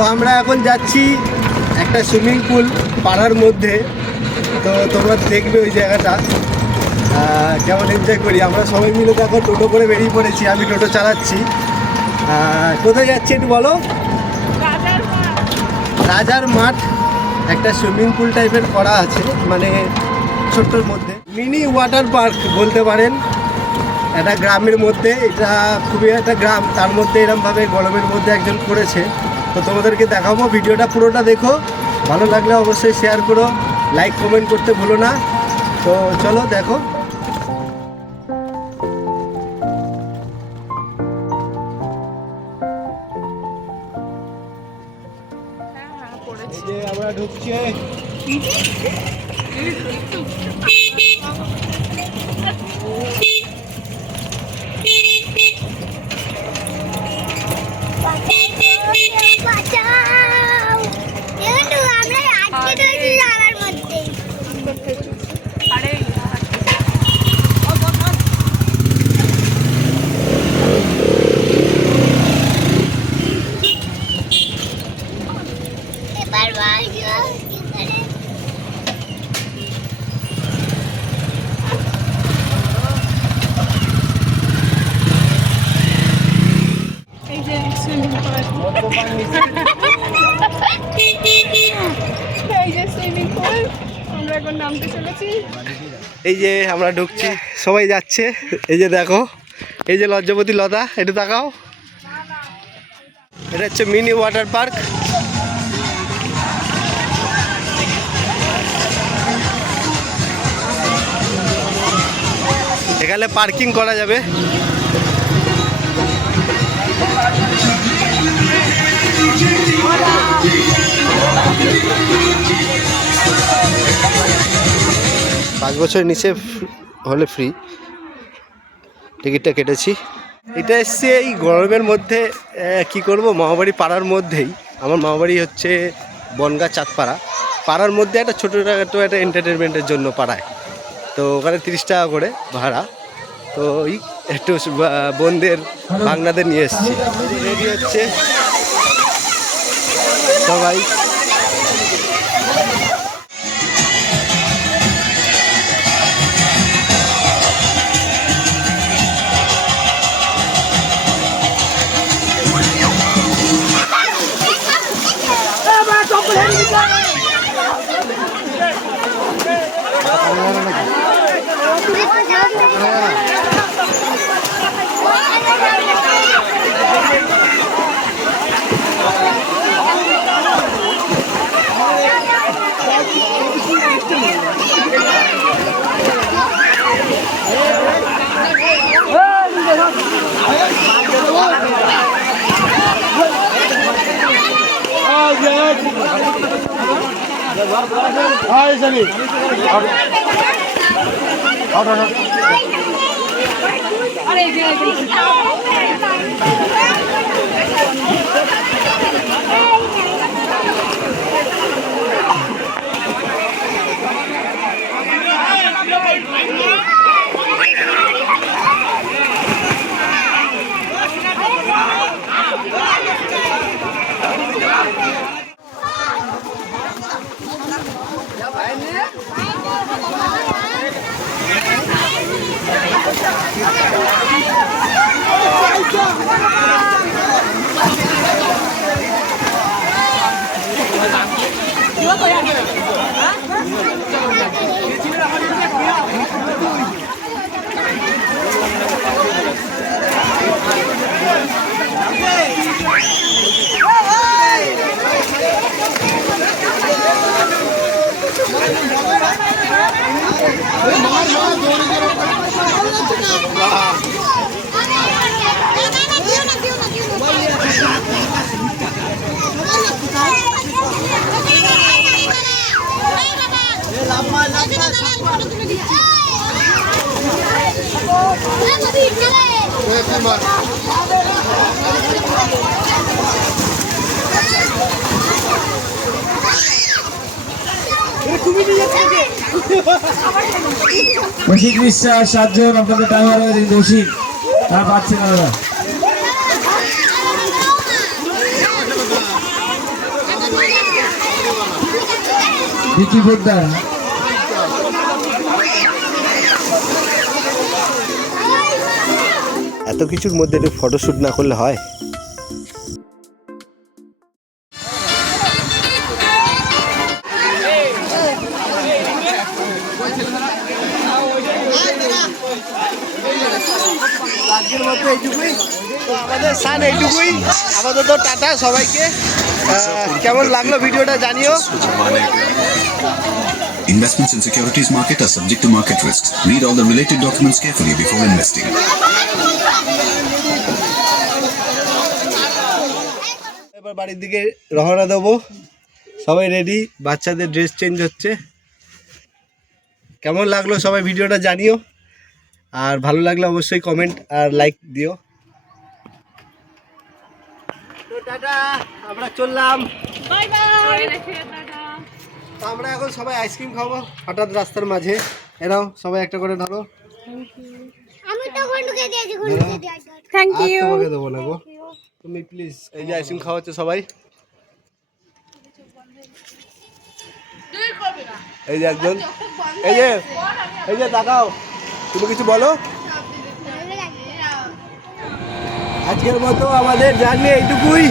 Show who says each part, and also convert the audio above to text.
Speaker 1: তো আমরা এখন যাচ্ছি একটা সুইমিং পুল পাড়ার মধ্যে। তো তোমরা দেখবে ওই জায়গাটা। কেমন এনজয় করি। আমরা সবাই মিলে তো এখন টোটো করে বেরিয়ে পড়েছি। আমি টোটো চালাচ্ছি। কোথায় যাচ্ছি একটু বলো?
Speaker 2: রাজার
Speaker 1: মাঠ। একটা সুইমিং পুল টাইপের করা আছে মানে ছোট্টর মধ্যে। মিনি ওয়াটার পার্ক বলতে পারেন। একটা গ্রামের মধ্যে। এটা খুবই একটা গ্রাম। তার মধ্যে এরমভাবে গরমের মধ্যে একজন করেছে। তো তোমাদেরকে দেখাবো, ভিডিওটা পুরোটা দেখো। ভালো লাগলে অবশ্যই শেয়ার করো লাইক কমেন্ট করতে ভুলো না। তো চলো, দেখো। যে আমরা ঢুকছি
Speaker 3: কিন্তু আমরা আজকে ধরেছি আমার মধ্যে
Speaker 2: আরে
Speaker 3: এবার বাজো কি করে
Speaker 2: এই যে সুইমিং এই যে সুইমিং পুল আমরা এখন নামতে চলেছি
Speaker 1: এই যে আমরা ঢুকছি, সবাই যাচ্ছে। এই যে দেখো, এই যে লজ্জাপতি লতা, একটু তাকাও। এটা হচ্ছে মিনি ওয়াটার পার্ক। এখানে পার্কিং করা যাবে। পাঁচ বছর নিচে হলে ফ্রি টিকিটটা কেটেছি। এটা এসছে এই গরমের মধ্যে কি করব? মামাবাড়ি পাড়ার মধ্যেই। আমার মামাবাড়ি হচ্ছে বনগা চাঁদপাড়া। পাড়ার মধ্যে একটা ছোটো একটা একটা এন্টারটেনমেন্টের জন্য পাড়ায়। তো ওখানে তিরিশ টাকা করে ভাড়া। তো ওই একটু বোনদের বাংলাদের নিয়ে এসেছি। রেডি হচ্ছে। সবাই।
Speaker 4: Hayır seni. 好后，他说：「，」मार मार जोड़ी বিশ্বাস সাতজন আপনাদের না বিকি পোদ্দার।
Speaker 1: এত কিছুর মধ্যে একটু ফটোশ্যুট না করলে হয়? আজকের মতো এইটুকুই আমাদের সান এইটুকুই আপাতত টাটা সবাইকে কেমন লাগল ভিডিওটা জানিও
Speaker 5: Investments in securities market are subject to market risks. Read all the related documents carefully before investing.
Speaker 1: এবার বাড়ির দিকে রওনা দেবো সবাই রেডি বাচ্চাদের ড্রেস চেঞ্জ হচ্ছে কেমন লাগল সবাই ভিডিওটা জানিও আর ভালো লাগলে অবশ্যই কমেন্ট আর লাইক দিও। তো টাটা আমরা চললাম।
Speaker 2: বাই বাই
Speaker 1: আমরা এখন সবাই আইসক্রিম খাব হঠাৎ রাস্তার মাঝে। এরাও সবাই একটা করে ধরো
Speaker 3: আমি তো গন্ডুকে দিয়েছি গন্ডুকে দিয়েছি।
Speaker 2: থ্যাংক ইউ
Speaker 1: তোমাকে দেবো না গো। তুমি প্লিজ এই যে আইসক্রিম খাওয়াচ্ছে সবাই। এই যে একজন। এই যে এই যে তাকাও। তুমি কিছু বলো? আজকের মতো আমাদের জার্নি এইটুকুই।